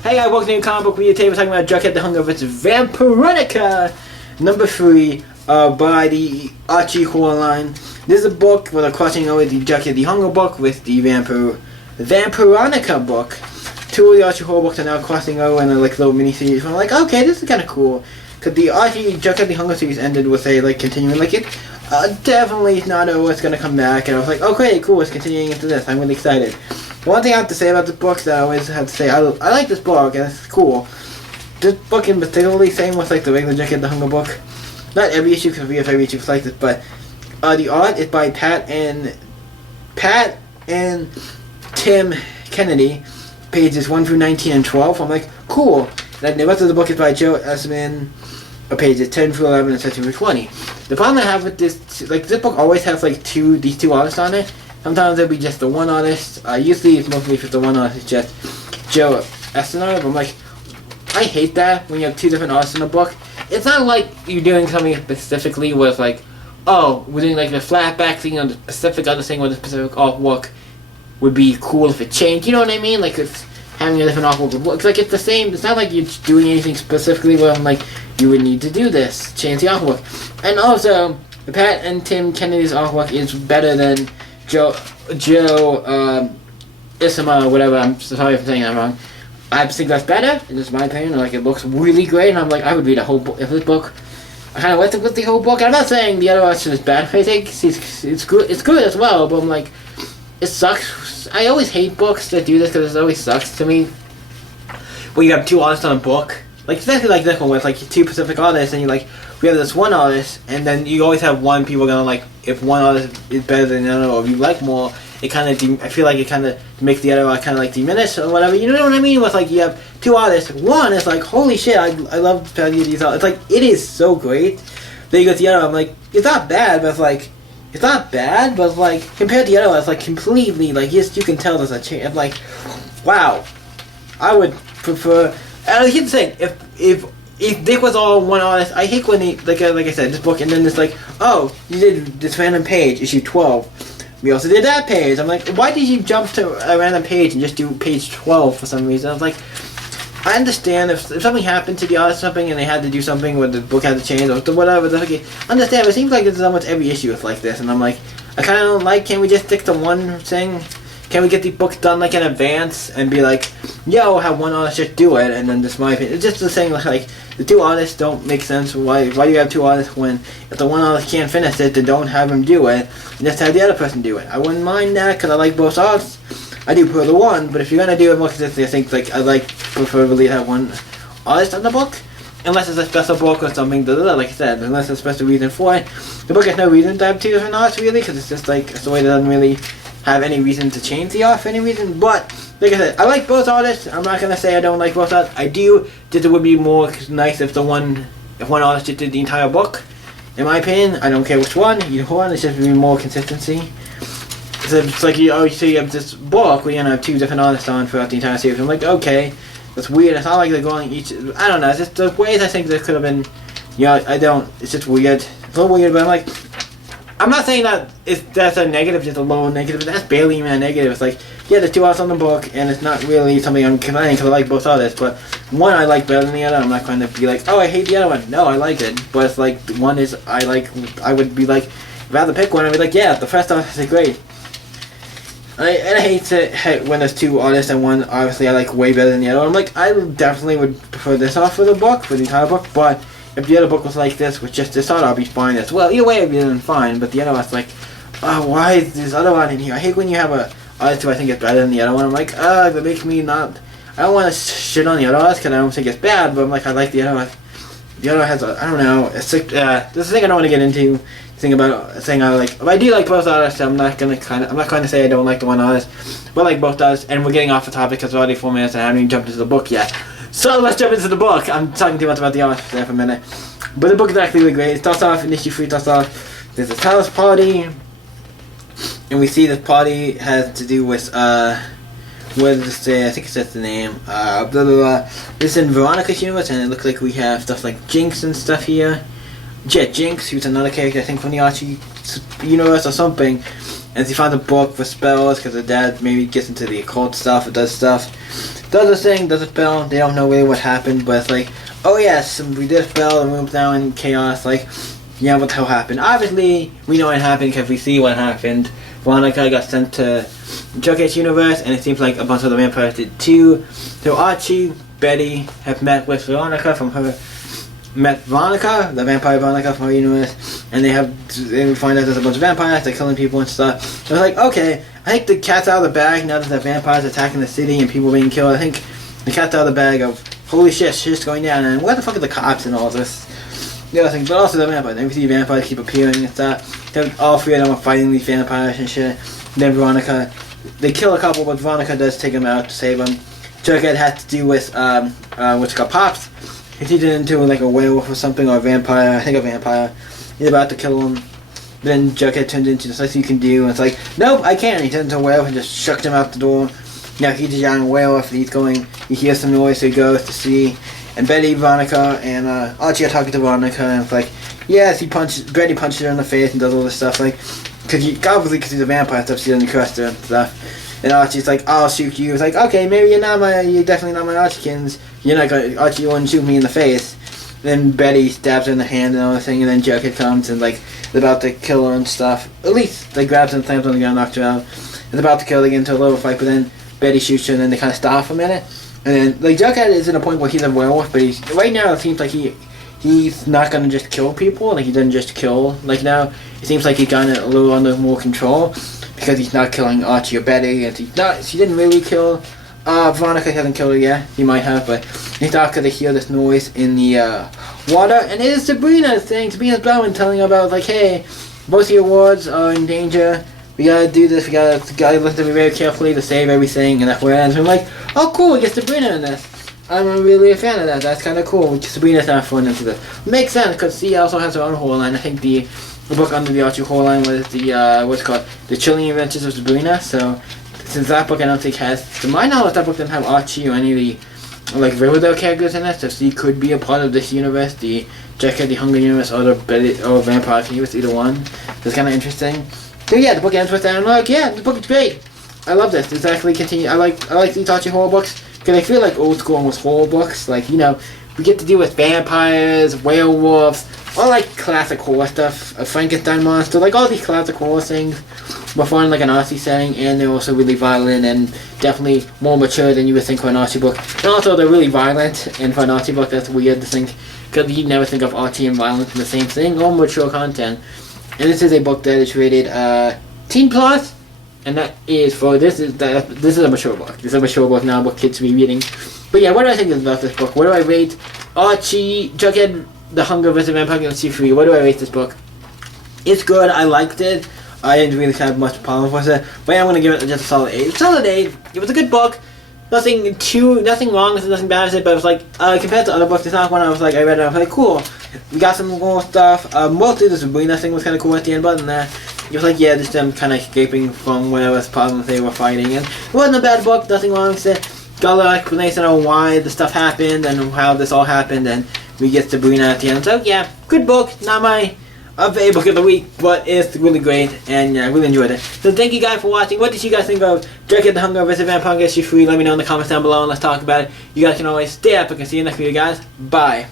Hey guys, welcome to the comic book video. Today we're talking about Jughead the Hunger vs. Vampironica, number 3, by the Archie horror line. This is a book where they're crossing over the Jughead the Hunger book with the Vampironica book. Two of the Archie horror books are now crossing over in a little mini series. I'm like, okay, this is kind of cool. Cause the Archie Jughead the Hunger series ended with a continuing it. Definitely not over. It's gonna come back, and I was like, oh great, cool. It's continuing into this. I'm really excited. The one thing I have to say about this book that I always have to say, I like this book and it's cool. This book in particular, same with the regular Jughead the Hunger book. Not every issue, because we have every issue like this, but the art is by Pat and Tim Kennedy, pages 1 through 19 and 12. I'm like, cool. And the rest of the book is by Joe Esman, pages 10 through 11 and 13 through 20. The problem I have with this, this book always has these two artists on it. Sometimes it'll be just the one artist. Usually it's mostly just the one artist, it's just Joe Esman. I'm like, I hate that when you have two different artists in a book. It's not like you're doing something specifically with oh, we're doing the flatback thing on the specific other thing with the specific artwork would be cool if it changed. You know what I mean? It's having a different artwork. It's the same. It's not like you're doing anything specifically where I'm you would need to do this, change the artwork. And also, Pat and Tim Kennedy's artwork is better than Joe Isama or whatever. I'm sorry if I'm saying that wrong. I think that's better. It's just my opinion. It looks really great, and I'm I would read a whole book. If this book, I kind of went with the whole book. I'm not saying the other artist is bad. I think it's good. It's good as well. But I'm it sucks. I always hate books that do this because it always sucks to me. When you have two artists on a book, especially this one with two specific artists, and we have this one artist, and then you always have one people gonna if one artist is better than the other, or if you like more, it kind of I feel it kind of makes the other kind of diminish or whatever. You know what I mean? With you have two artists, one is holy shit, I love these artists. It is so great. Then you got the other, I'm it's not bad, but it's not bad, but compared to the other one, it's completely yes, you can tell there's a change. Wow, I would prefer. And here's the thing: if Dick was all one artist, I hate when they like I said, this book, and then it's oh, you did this random page, issue 12. We also did that page. I'm why did you jump to a random page and just do page 12 for some reason? I was I understand if something happened to the artist or something and they had to do something where the book had to change or whatever. Okay, understand. But it seems it's almost every issue is like this, and I'm I kind of don't can we just stick to one thing? Can we get the book done in advance and be yo, have one artist just do it, and then just my opinion. It's just the thing the two artists don't make sense. Why do you have two artists when if the one artist can't finish it, then don't have him do it, and just have the other person do it? I wouldn't mind that because I like both artists. I do prefer the one, but if you're gonna do it more consistently, I think I preferably have one artist on the book, unless it's a special book or something. Like I said, unless there's a special reason for it. The book has no reason to have two different artists really, because it's just it's the way it doesn't really have any reason to change the art for any reason. But like I said, I like both artists. I'm not gonna say I don't like both artists. I do. Just it would be more nice if one artist just did the entire book. In my opinion, I don't care which one. Either one. It's just be more consistency. So it's you have this book where you're gonna have two different artists on throughout the entire series. I'm okay, that's weird. It's not they're going each. I don't know. It's just the ways I think this could have been. I don't. It's just weird. It's a little weird, but I'm not saying that that's a negative, just a low negative. That's barely even a negative. It's yeah, there's two artists on the book, and it's not really something I'm complaining because I like both artists. But one I like better than the other. I'm not going to be oh, I hate the other one. No, I like it. But it's one is I would be rather pick one. I'd be yeah, the first artist is great. I hate to when there's two artists and one obviously I like way better than the other. I'm I definitely would prefer this art for the book, for the entire book. But if the other book was this with just this art, I'll be fine as well. Either way, I'd be fine. But the other one's oh, why is this other one in here? I hate when you have a artist who I think is better than the other one. I'm it makes me not. I don't want to shit on the other artist because I don't think it's bad. But I'm I like the other one. The other one has I don't know. It's this is the thing I don't want to get into. Thing about saying if I do like both artists, I'm not going to say I don't like the one artist, but I like both artists. And we're getting off the topic because we're already 4 minutes and I haven't even jumped into the book yet. So let's jump into the book. I'm talking too much about the artist there for a minute, but the book is actually really great. It starts off in issue 3. Starts off there's this house party, and we see this party has to do with what does it say? I think it says the name. Blah blah blah. This is in Veronica's universe, and it looks like we have stuff like Jinx and stuff here. Jinx, who's another character I think from the Archie universe or something, and she finds a book for spells because her dad maybe gets into the occult stuff or does stuff. does a thing, does a spell. They don't know really what happened, but it's like, oh yes, we did a spell, the room's now in chaos. Like, yeah, what the hell happened? Obviously, we know what happened because we see what happened. Veronica got sent to Jughead's universe, and it seems like a bunch of the vampires did too. So Archie, Betty have met with Veronica the vampire Veronica from her universe, and they find out there's a bunch of vampires, they're killing people and stuff. So it's like, okay, I think the cat's out of the bag now that the vampires attacking the city and people being killed. I think the cat's out of the bag of, holy shit's going down, and where the fuck are the cops and all this? The other thing, but also the vampires. Every see vampires keep appearing and stuff. All three of them are fighting these vampires and shit. And then Veronica, they kill a couple, but Veronica does take them out to save them. Jughead has to do with what's called Pops. He turns into like a werewolf or something, or a vampire. I think a vampire. He's about to kill him. Then Jughead turns into just like you can do, and it's like, nope, I can't. He turns into a werewolf and just shucks him out the door. Now he's a young werewolf, and he hears some noise, so he goes to see. And Betty, Veronica, and Archie are talking to Veronica, and it's like, yes, Betty punches her in the face and does all this stuff, like, because he's a vampire stuff, she doesn't trust her and stuff. And Archie's like, I'll shoot you. It's like, okay, maybe you're definitely not my Archiekins. Archie, you wouldn't shoot me in the face. Then Betty stabs her in the hand and everything, and then Jughead comes and, like, is about to kill her and stuff. At least, they grabs her and slams her on the ground, knocks her out. Is about to kill her, they get into a little fight, but then Betty shoots her, and then they kind of stop for a minute. And then, like, Jughead is at a point where he's a werewolf, but right now it seems like he's not gonna just kill people, like he doesn't just kill, like now, it seems like he's gotten it a little under more control, because he's not killing Archie or Betty, and she didn't really kill, Veronica hasn't killed her yet, he might have, but he's not gonna hear this noise in the, water, and it is Sabrina's blowing, telling her about, like, hey, both of your wards are in danger, we gotta do this, we gotta listen to me very carefully to save everything, and that's where it ends. I'm like, oh cool, we get Sabrina in this. I'm really a fan of that, that's kinda cool. Sabrina's not thrown into this. Makes sense, because she also has her own horror line. I think the book under the Archie horror line was the, what's it called? The Chilling Adventures of Sabrina, so since that book I don't think has, to my knowledge, that book doesn't have Archie or any of the, like, Riverdale characters in it, so she could be a part of this universe, the Jughead, the Hunger universe, or the Vampire universe, either one. So it's kinda interesting. So yeah, the book ends with that, and I'm like, yeah, the book is great. I love this. It's actually continue. I like these Archie horror books because I feel like old school almost horror books. Like, you know, we get to deal with vampires, werewolves, all like classic horror stuff. A Frankenstein monster, like all these classic horror things. But for like an Archie setting, and they're also really violent and definitely more mature than you would think for an Archie book. And also they're really violent, and for an Archie book, that's weird to think because you'd never think of Archie and violence in the same thing. Or mature content. And this is a book that is rated teen plus, and that is for this is a mature book. This is a mature book now, book kids should be reading. But yeah, what do I think about this book? What do I rate Archie, Jughead, The Hunger vs. Vampire Galaxy 3? What do I rate this book? It's good. I liked it. I didn't really have much problem with it, but yeah, I'm gonna give it just a solid 8. Solid 8. It was a good book. Nothing wrong with it, nothing bad with it, but it was like, compared to other books, it's not one I was like, I read it, I was like, cool. We got some more stuff. Mostly the Sabrina thing was kind of cool at the end, but other than that, it was like, yeah, just them kind of escaping from whatever problems they were fighting, and it wasn't a bad book, nothing wrong with it. Got a lot of explanation on why the stuff happened, and how this all happened, and we get Sabrina at the end, so yeah, good book, not my favorite book of the week, but it's really great, and I really enjoyed it. So thank you guys for watching. What did you guys think about Jughead the Hunger vs. Vampire Galaxy 3? Let me know in the comments down below, and let's talk about it. You guys can always stay epic, and see you next video, guys. Bye.